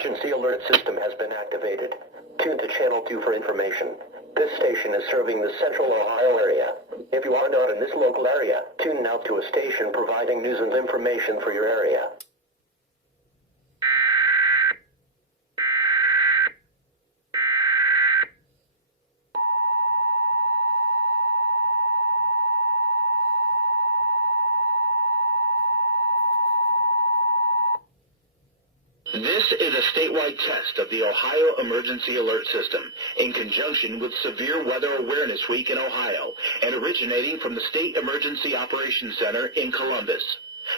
emergency alert system has been activated. Tune to Channel 2 for information. This station is serving the central Ohio area. If you are not in this local area, tune now to a station providing news and information for your area. This is a statewide test of the Ohio Emergency Alert System in conjunction with Severe Weather Awareness Week in Ohio and originating from the State Emergency Operations Center in Columbus.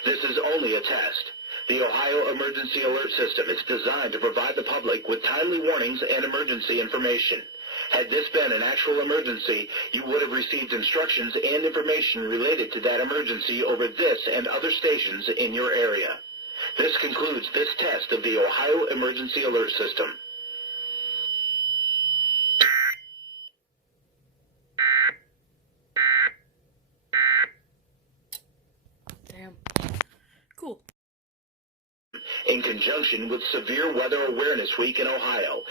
This is only a test. The Ohio Emergency Alert System is designed to provide the public with timely warnings and emergency information. Had this been an actual emergency, you would have received instructions and information related to that emergency over this and other stations in your area. This concludes this test of the Ohio Emergency Alert System. Damn. Cool. In conjunction with Severe Weather Awareness Week in Ohio.